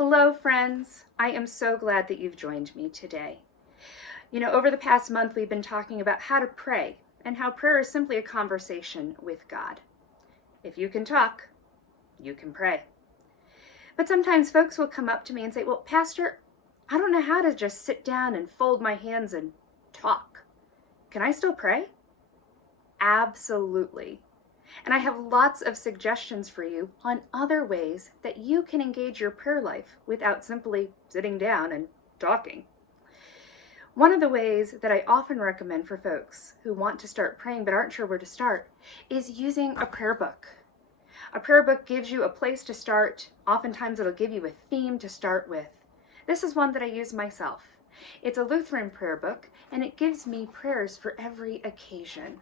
Hello, friends. I am so glad that you've joined me today. Over the past month, we've been talking about how to pray and how prayer is simply a conversation with God. If you can talk, you can pray. But sometimes folks will come up to me and say, well, Pastor, I don't know how to just sit down and fold my hands and talk. Can I still pray? Absolutely. And I have lots of suggestions for you on other ways that you can engage your prayer life without simply sitting down and talking. One of the ways that I often recommend for folks who want to start praying but aren't sure where to start is using a prayer book. A prayer book gives you a place to start. Oftentimes it'll give you a theme to start with. This is one that I use myself. It's a Lutheran prayer book, and it gives me prayers for every occasion.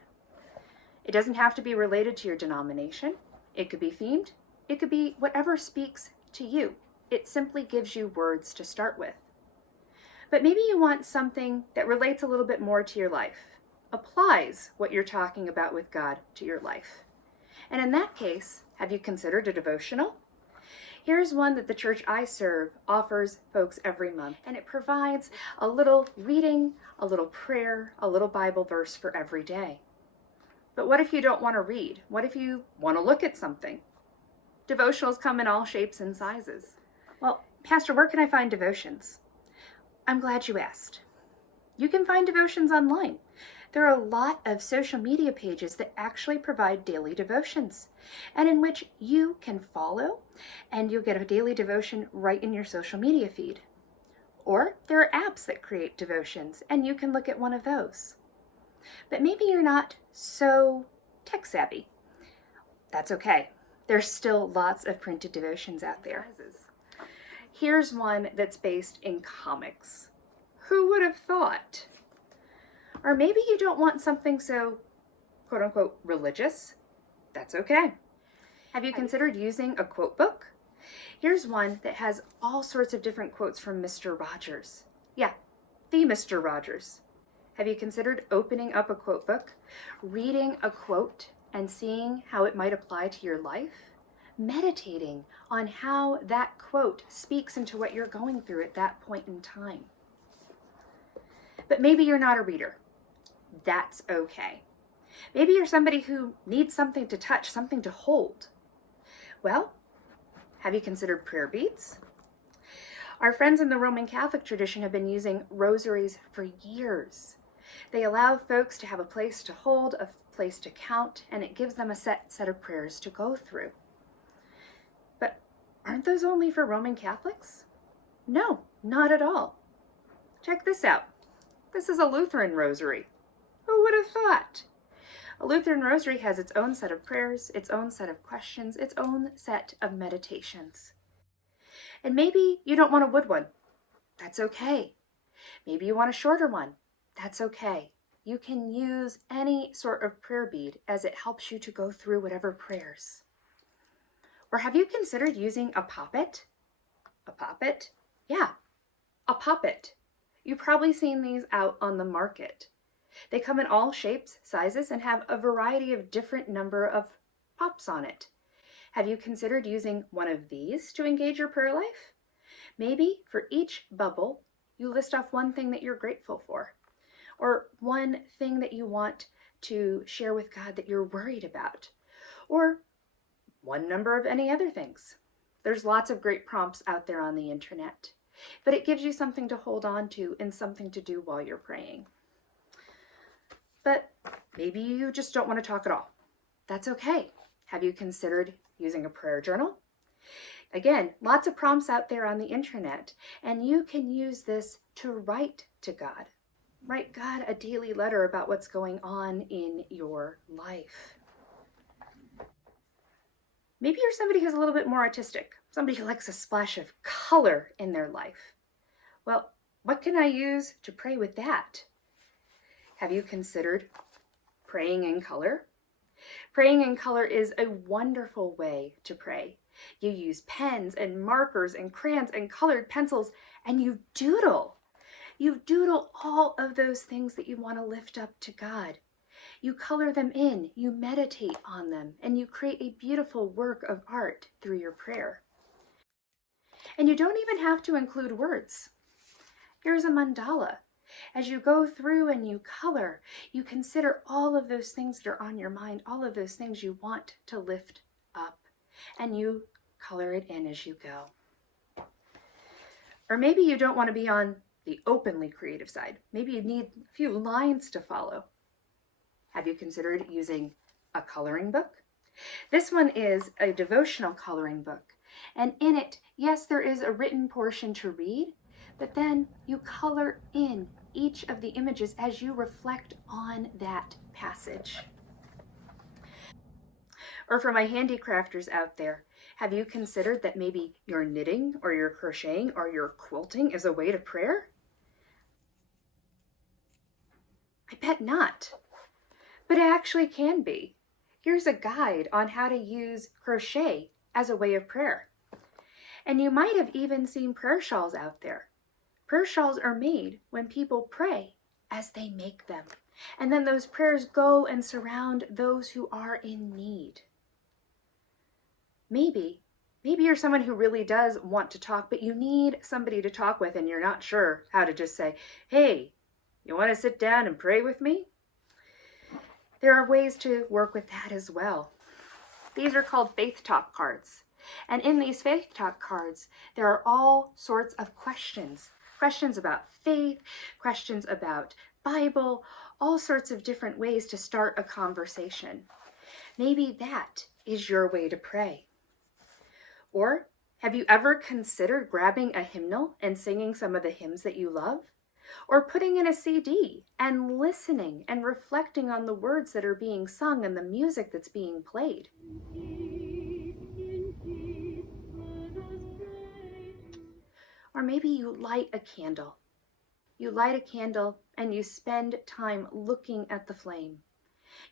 It doesn't have to be related to your denomination. It could be themed. It could be whatever speaks to you. It simply gives you words to start with. But maybe you want something that relates a little bit more to your life, applies what you're talking about with God to your life. And in that case, have you considered a devotional? Here's one that the church I serve offers folks every month, and it provides a little reading, a little prayer, a little Bible verse for every day. But what if you don't want to read? What if you want to look at something? Devotionals come in all shapes and sizes. Well, Pastor, where can I find devotions? I'm glad you asked. You can find devotions online. There are a lot of social media pages that actually provide daily devotions, and in which you can follow, and you'll get a daily devotion right in your social media feed. Or there are apps that create devotions, and you can look at one of those. But maybe you're not so tech savvy. That's okay. There's still lots of printed devotions out there. Here's one that's based in comics. Who would have thought? Or maybe you don't want something so, quote unquote, religious. That's okay. Have you considered using a quote book? Here's one that has all sorts of different quotes from Mr. Rogers. Yeah, the Mr. Rogers. Have you considered opening up a quote book, reading a quote, and seeing how it might apply to your life? Meditating on how that quote speaks into what you're going through at that point in time. But maybe you're not a reader. That's okay. Maybe you're somebody who needs something to touch, something to hold. Well, have you considered prayer beads? Our friends in the Roman Catholic tradition have been using rosaries for years. They allow folks to have a place to hold, a place to count, and it gives them a set of prayers to go through. But aren't those only for Roman Catholics? No, not at all. Check this out. This is a Lutheran rosary. Who would have thought? A Lutheran rosary has its own set of prayers, its own set of questions, its own set of meditations. And maybe you don't want a wood one. That's okay. Maybe you want a shorter one. That's okay. You can use any sort of prayer bead as it helps you to go through whatever prayers. Or have you considered using a poppet? A poppet? Yeah, a poppet. You've probably seen these out on the market. They come in all shapes, sizes, and have a variety of different number of pops on it. Have you considered using one of these to engage your prayer life? Maybe for each bubble, you list off one thing that you're grateful for, or one thing that you want to share with God that you're worried about, or one number of any other things. There's lots of great prompts out there on the internet, but it gives you something to hold on to and something to do while you're praying. But maybe you just don't want to talk at all. That's okay. Have you considered using a prayer journal? Again, lots of prompts out there on the internet, and you can use this to write to God. Write God a daily letter about what's going on in your life. Maybe you're somebody who's a little bit more artistic, somebody who likes a splash of color in their life. Well, what can I use to pray with that? Have you considered praying in color? Praying in color is a wonderful way to pray. You use pens and markers and crayons and colored pencils, and you doodle. You doodle all of those things that you want to lift up to God. You color them in, you meditate on them, and you create a beautiful work of art through your prayer. And you don't even have to include words. Here's a mandala. As you go through and you color, you consider all of those things that are on your mind, all of those things you want to lift up, and you color it in as you go. Or maybe you don't want to be on the openly creative side. Maybe you need a few lines to follow. Have you considered using a coloring book? This one is a devotional coloring book. And in it, yes, there is a written portion to read, but then you color in each of the images as you reflect on that passage. Or for my handicrafters out there, have you considered that maybe your knitting or your crocheting or your quilting is a way to prayer? I bet not, but it actually can be. Here's a guide on how to use crochet as a way of prayer. And you might have even seen prayer shawls out there. Prayer shawls are made when people pray as they make them. And then those prayers go and surround those who are in need. Maybe you're someone who really does want to talk, but you need somebody to talk with and you're not sure how to just say, hey, you want to sit down and pray with me? There are ways to work with that as well. These are called faith talk cards. And in these faith talk cards, there are all sorts of questions. Questions about faith, questions about Bible, all sorts of different ways to start a conversation. Maybe that is your way to pray. Or have you ever considered grabbing a hymnal and singing some of the hymns that you love? Or putting in a CD and listening and reflecting on the words that are being sung and the music that's being played? Or maybe you light a candle. You light a candle and you spend time looking at the flame.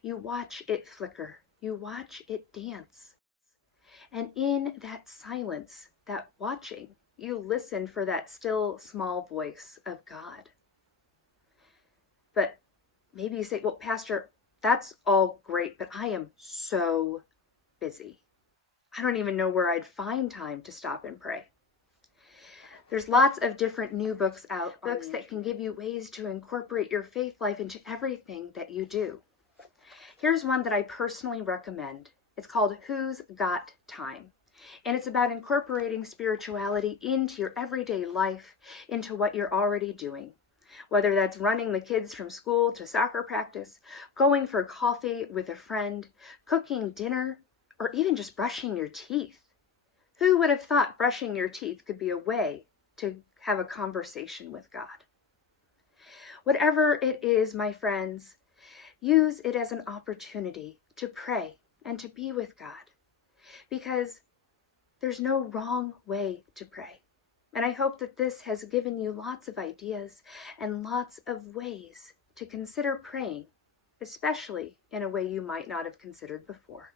You watch it flicker. You watch it dance. And in that silence, that watching, you listen for that still small voice of God. But maybe you say, well, Pastor, that's all great, but I am so busy. I don't even know where I'd find time to stop and pray. There's lots of different new books out, books that can give you ways to incorporate your faith life into everything that you do. Here's one that I personally recommend. It's called Who's Got Time? And it's about incorporating spirituality into your everyday life, into what you're already doing. Whether that's running the kids from school to soccer practice, going for coffee with a friend, cooking dinner, or even just brushing your teeth. Who would have thought brushing your teeth could be a way to have a conversation with God? Whatever it is, my friends, use it as an opportunity to pray and to be with God, because there's no wrong way to pray. And I hope that this has given you lots of ideas and lots of ways to consider praying, especially in a way you might not have considered before.